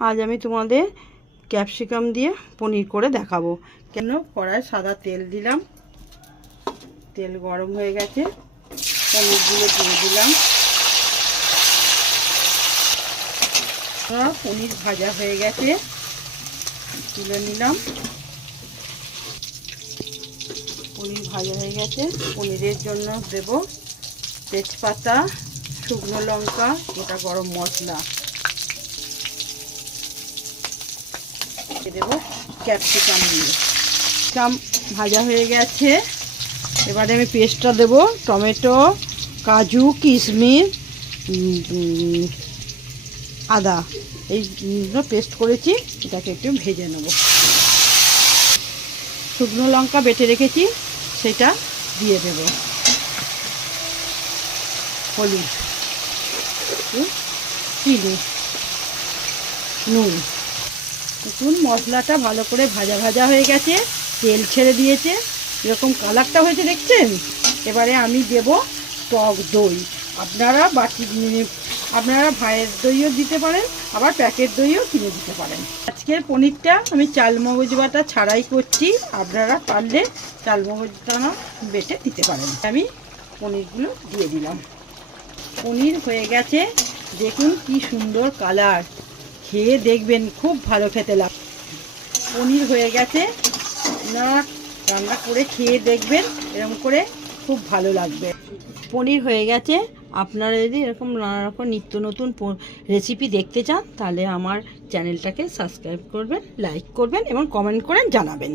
আজ আমি তোমাদের ক্যাপসিকাম দিয়ে পনির করে দেখাবো। কেন কড়ায় সাদা তেল দিলাম, তেল গরম হয়ে গেছে, পনিরগুলো দিয়ে দিলাম। পনির ভাজা হয়ে গেছে, তুলে নিলাম। পনির ভাজা হয়ে গেছে, পনিরের জন্য দেব তেজপাতা, শুকনো লঙ্কা, গোটা গরম মশলা, দেবো ক্যাপসিকাম দিয়ে। ক্যাপসিকাম ভাজা হয়ে গেছে, এবারে আমি পেস্টটা দেব। টমেটো, কাজু, কিশমিশ, আদা এইগুলো পেস্ট করেছি, এটাকে একটু ভেজে নেব। শুকনো লঙ্কা বেটে রেখেছি, সেটা দিয়ে দেব। হলুদ, চিনি, নুন। দেখুন মশলাটা ভালো করে ভাজা ভাজা হয়ে গেছে, তেল ছেড়ে দিয়েছে, এরকম কালারটা হয়েছে দেখছেন। এবারে আমি দেব টক দই। আপনারা ভাইয়ের দইও দিতে পারেন, আবার প্যাকেট দইও কিনে দিতে পারেন। আজকের পনিরটা আমি চালমগজ বাটা ছাড়াই করছি, আপনারা পারলে চালমগজটা বেটে দিতে পারেন। আমি পনিরগুলো দিয়ে দিলাম। পনির হয়ে গেছে, দেখুন কি সুন্দর কালার, খেয়ে দেখবেন খুব ভালো খেতে লাগে। পনির হয়ে গেছে, আপনারা রান্না করে খেয়ে দেখবেন, এরকম করে খুব ভালো লাগবে। পনির হয়ে গেছে, আপনারা যদি এরকম নানা রকম নিত্য নতুন রেসিপি দেখতে চান, তাহলে আমার চ্যানেলটাকে সাবস্ক্রাইব করবেন, লাইক করবেন এবং কমেন্ট করে জানাবেন।